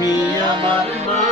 তুমি আমার মা